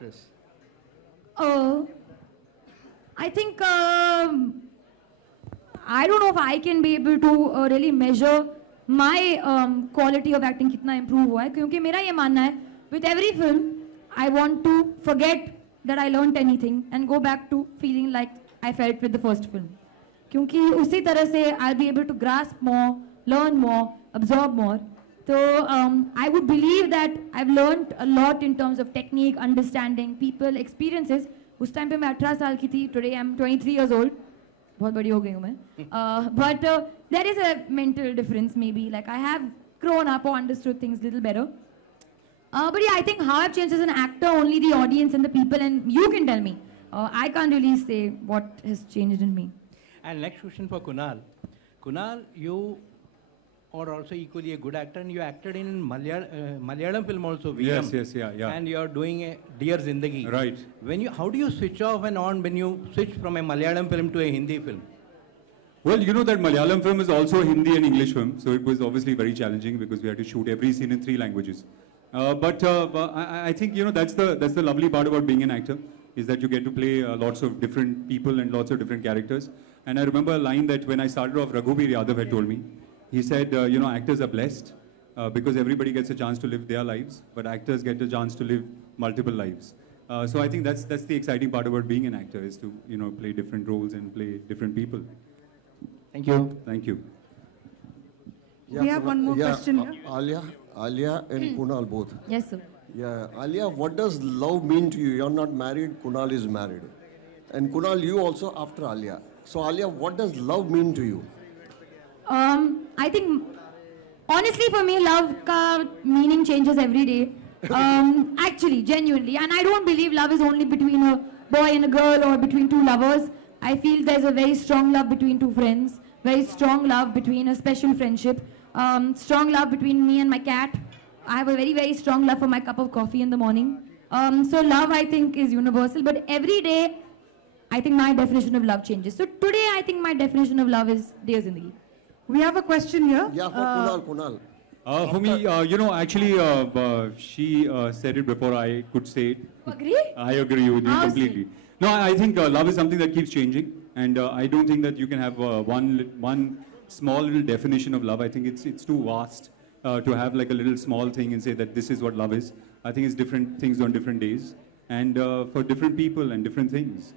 actress? I think I don't know if I can be able to really measure my quality of acting कितना improve हुआ है, क्योंकि मेरा ये मानना है with every film I want to forget that I learned anything and go back to feeling like I felt with the first film. क्योंकि उसी तरह से I'll be able to grasp more, learn more, absorb more. So I would believe that I've learned a lot in terms of technique, understanding, people, experiences. उस time पे मैं 18 साल की थी. Today I'm 23 years old. बहुत बड़ी हो गई हूँ मैं. But there is a mental difference maybe. Like I have grown up or understood things a little better. But yeah, I think how I've changed as an actor, only the audience and the people, and you can tell me. I can't really say what has changed in me. And next question for Kunal. Kunal, you are also equally a good actor, and you acted in Malayalam film also. Yes, yeah. And you are doing a Dear Zindagi. Right. How do you switch off and on when you switch from a Malayalam film to a Hindi film? Well, you know that Malayalam film is also a Hindi and English film, so it was obviously very challenging because we had to shoot every scene in 3 languages. But I think, you know, that's the lovely part about being an actor, is that you get to play lots of different people and lots of different characters. And I remember a line that when I started off, Raghuveer Yadav had told me. He said, you know, actors are blessed because everybody gets a chance to live their lives, but actors get a chance to live multiple lives. So I think that's the exciting part about being an actor, is to, you know, play different roles and play different people. Thank you. Thank you. Yeah, we have one more question here. Alia and Kunal both. Yes, sir. Yeah, Alia, what does love mean to you? You're not married, Kunal is married. And Kunal, you also after Alia. So Alia, what does love mean to you? I think, honestly for me, love ka meaning changes every day. Actually, genuinely. And I don't believe love is only between a boy and a girl or between 2 lovers. I feel there's a very strong love between 2 friends, very strong love between a special friendship, strong love between me and my cat. I have a very, very strong love for my cup of coffee in the morning. So love, I think, is universal. But every day, I think my definition of love changes. So today, I think my definition of love is Dear Zindagi. We have a question here. Yeah, for Kunal. For me, you know, actually, she said it before I could say it. You agree? I agree with you completely. No, I think love is something that keeps changing, and I don't think that you can have one small little definition of love. I think it's too vast to have like a little small thing and say that this is what love is. I think it's different things on different days, and for different people and different things.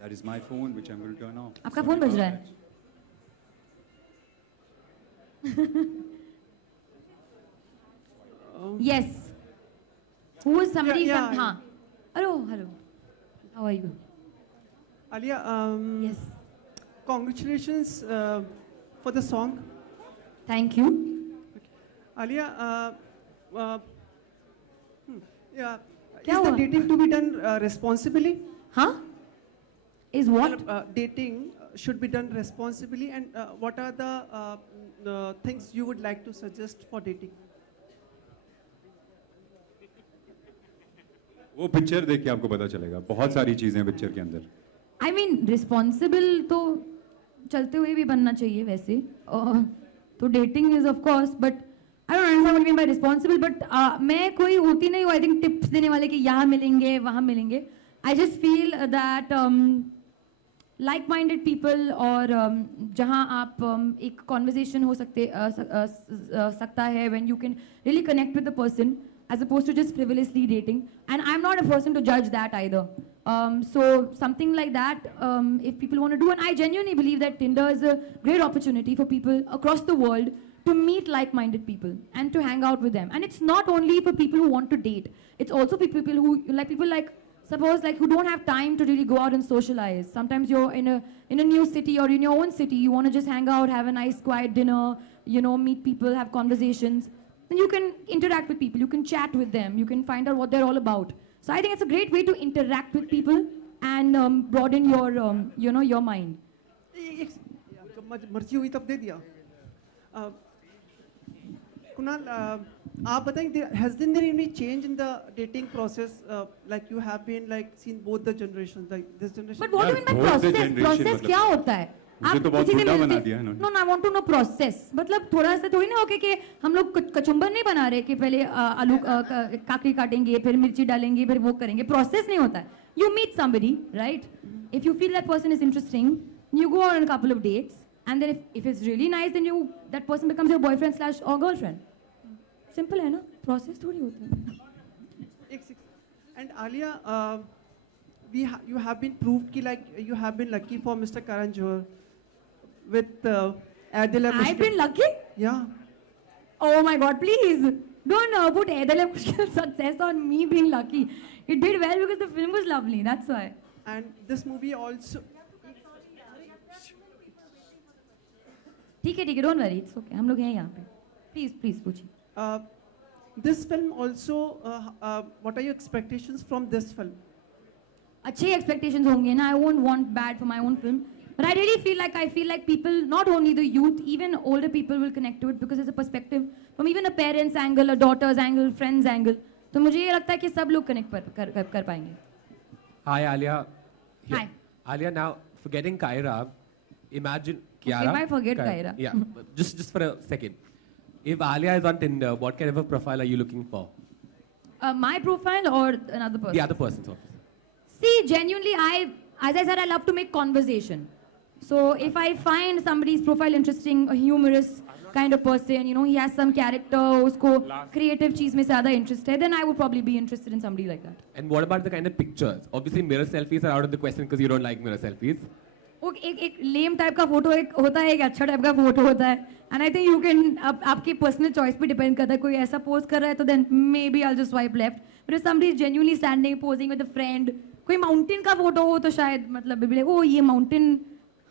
That is my phone, which I'm going to turn off. आपका phone बज रहा है? Yes. Who is somebody? Yeah. Haan. Hello. How are you? Alia, Yes. congratulations for the song. Thank you. Alia, yeah, क्या is the हुआ? dating to be done responsibly? Huh? Is what? Dating should be done responsibly, and what are the things you would like to suggest for dating? वो picture देख के आपको पता चलेगा. बहुत सारी चीजें हैं पिक्चर के अंदर. I mean, responsible तो चलते हुए भी बनना चाहिए वैसे. तो dating is of course, but I don't understand what you mean by responsible. But मैं कोई होती नहीं हूँ. I think tips देने वाले कि यहाँ मिलेंगे, वहाँ मिलेंगे. I just feel that like-minded people और जहाँ आप एक conversation हो सकता है when you can really connect with the person as opposed to just frivolously dating. And I'm not a person to judge that either. So something like that, if people want to do, and I genuinely believe that Tinder is a great opportunity for people across the world to meet like-minded people and to hang out with them. And it's not only for people who want to date. It's also for people who suppose who don't have time to really go out and socialize. Sometimes you're in a new city or in your own city, you want to just hang out, have a nice quiet dinner, you know, meet people, have conversations. Then you can interact with people, you can chat with them, you can find out what they're all about. So I think it's a great way to interact with people and broaden your, you know, your mind. मर्जी हुई तब दे दिया. Kunal, आप बताएं, has there been any change in the dating process? Like you have been seen both the generations, like this generation. But what do you mean by process? Process क्या होता है? मुझे तो बहुत बुढ़ा बना दिया इन्होंने। No, I want to know process. मतलब थोड़ा सा थोड़ी ना होके कि हम लोग कचुम्बर नहीं बना रहे कि पहले आलू काकड़ी काटेंगे, फिर मिर्ची डालेंगे, फिर वो करेंगे। प्रोसेस नहीं होता है। You meet somebody, right? If you feel that person is interesting, you go on a couple of dates, and then if it's really nice, then that person becomes your boyfriend / or girlfriend. Simple है ना? Process थोड़ी होता है। And Alia, you have been proved कि like you have been lucky for Mr. Karan Johar with Adil and I've been lucky? Yeah. Oh my God, please don't put Adil Mushkil success on me being lucky. It did well because the film was lovely, that's why. And this movie also. ठीक है, don't worry, it's okay. हम लोग हैं यहाँ पे. Please पूछिए. This film also, what are your expectations from this film? अच्छे expectations होंगे ना. I won't want bad for my own film. But I really feel like people, not only the youth, even older people will connect to it because it's a perspective from even a parent's angle, a daughter's angle, friend's angle. तो मुझे ये लगता है कि सब लोग connect कर पाएंगे. Hi Alia. Hi. Alia, now forgetting Kaira, imagine Kiara. I might forget Kaira. Yeah, just for a second. If Alia is on Tinder, what kind of a profile are you looking for? My profile or another person? The other person's obviously. See, genuinely, as I said, I love to make conversation. So if I find somebody's profile interesting, a humorous kind of person, he has some character, usko creative cheez mein zyada interest hai, then I would probably be interested in somebody like that. And what about the kind of pictures? Obviously, mirror selfies are out of the question because you don't like mirror selfies. एक lame type का photo एक होता है, एक अच्छा type का photo होता है, and I think you can आपकी पर्सनल चॉइस पे डिपेंड करता है. कोई ऐसा पोस्ट कर रहा है तो then maybe I will just swipe left. But if somebody is genuinely standing posing with a friend, कोई माउंटेन का फोटो हो तो शायद मतलब बिबले ओ ये माउंटेन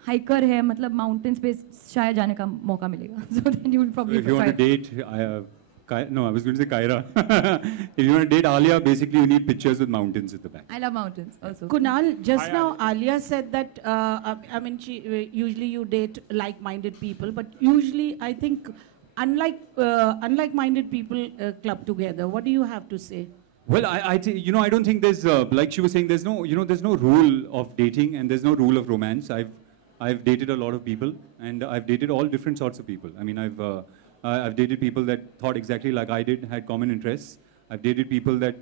हाइकर है, मतलब माउंटेन्स पे शायद जाने का मौका मिलेगा. So then you will probably if you want to date no, I was going to say Kaira. If you want to date Alia, basically you need pictures with mountains at the back. I love mountains also. Kunal, just now Alia said that, I mean, usually you date like-minded people, but usually I think unlike-minded people club together. What do you have to say? Well, I don't think there's, like she was saying, there's no rule of dating and there's no rule of romance. I've dated a lot of people and I've dated all different sorts of people. I mean, I've dated people that thought exactly like I did, had common interests. I've dated people that,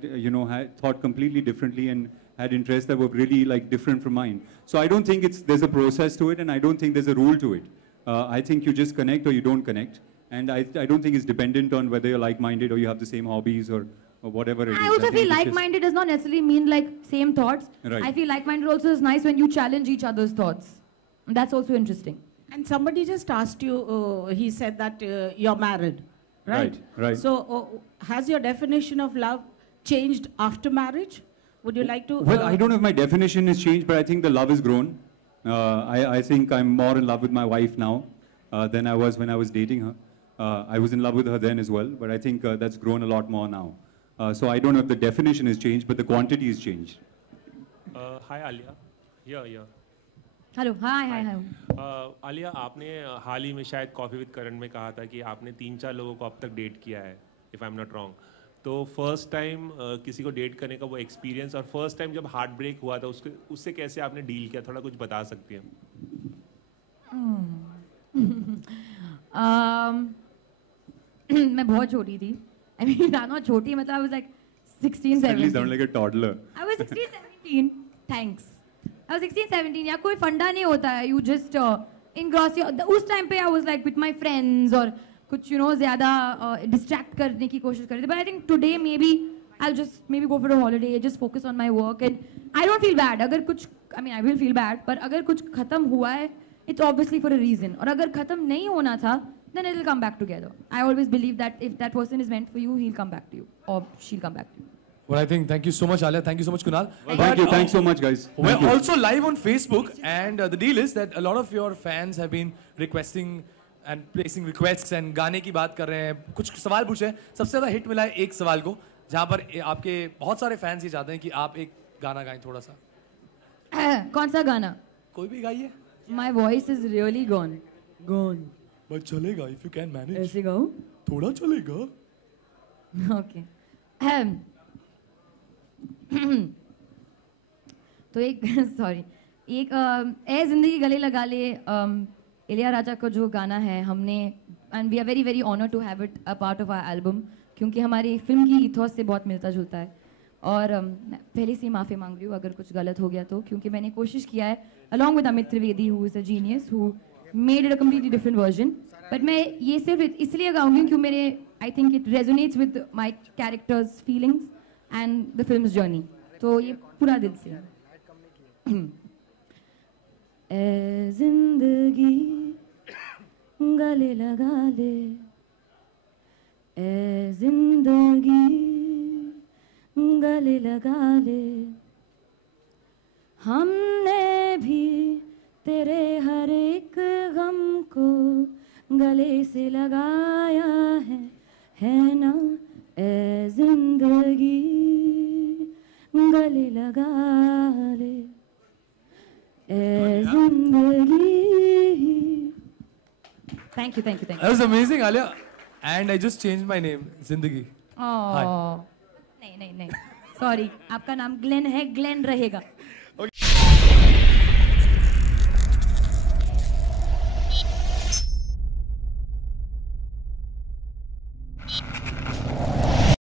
had thought completely differently and had interests that were really like different from mine. So I don't think there's a process to it and I don't think there's a rule to it. I think you just connect or you don't connect. And I don't think it's dependent on whether you're like-minded or you have the same hobbies or whatever it is. I also feel like-minded does not necessarily mean like same thoughts. Right. I feel like-minded also is nice when you challenge each other's thoughts. And that's also interesting. And somebody just asked you, he said that you're married, right? Right. So has your definition of love changed after marriage? Would you like to? Well, I don't know if my definition has changed, but I think the love has grown. I think I'm more in love with my wife now than I was when I was dating her. I was in love with her then as well, but I think that's grown a lot more now. So I don't know if the definition has changed, but the quantity has changed. Hi Alia. Yeah. Hello. Hi. Alia, आपने हाल ही में शायद coffee with करण में कहा था कि आपने 3-4 लोगों को अब तक डेट किया है, if I am not wrong. तो फर्स्ट टाइम किसी को डेट करने का वो एक्सपीरियंस और फर्स्ट टाइम जब हार्ट ब्रेक हुआ था उससे कैसे आपने डील किया, थोड़ा कुछ बता सकती हैं? मैं बहुत छोटी थी. I mean, not छोटी, मतलब I was like 16, 17. You sound like a toddler. I was 16, 17. Thanks. I was 16, 17. या कोई फंडा नहीं होता है. You just engross your. उस टाइम पे I was like with my friends और कुछ ज़्यादा distract करने की कोशिश कर रही थी. But I think today maybe I'll just maybe go for a holiday, just focus on my work and I don't feel bad. अगर कुछ, I mean I will feel bad, पर अगर कुछ खत्म हुआ है, it's obviously for a reason. और अगर खत्म नहीं होना था, then it will come back together. I always believe that if that person is meant for you, he'll come back to you or she'll come back to you. Well, I think thank you so much, Alia. Thank you so much, Kunal. Well, thank you. Thanks so much, guys. We're also live on Facebook, and the deal is that a lot of your fans have been requesting and placing requests and गाने की बात कर रहे हैं. कुछ सवाल पूछे. सबसे ज़्यादा हिट मिला है एक सवाल को, जहाँ पर आपके बहुत सारे फैंस ये चाहते हैं कि आप एक गाना गाएं थोड़ा सा. कौन सा गाना? कोई भी गाइए. My voice is really gone. But चलेगा if you can manage. ऐसे गाऊं? थोड़ा चलेगा. Okay. तो एक sorry, एक ए जिंदगी गले लगा ले इलिया राजा का जो गाना है हमने and we are very very honour to have it a part of our album क्योंकि हमारी फिल्म की इथॉस से बहुत मिलता जुलता है और पहले से ही माफ़ी मांग रही हूँ अगर कुछ गलत हो गया तो क्योंकि मैंने कोशिश किया है along with Amit Trivedi who is a genius who made it a completely different version but मैं ये सिर्फ इसलिए गाऊंगी क्योंकि मेरे I think it resonates with my characters feelings and the film journey तो ये पूरा दिल से ए जिंदगी गले लगा ले ए जिंदगी गले लगा ले हमने भी तेरे हर एक गम को गले से लगाया है ना ए जिंदगी गले लगा ले ए जिंदगी thank you thank you thank That was amazing, Alia. And I just changed my name, Zindagi. You नहीं नहीं नहीं सॉरी आपका नाम ग्लेन है ग्लेन रहेगा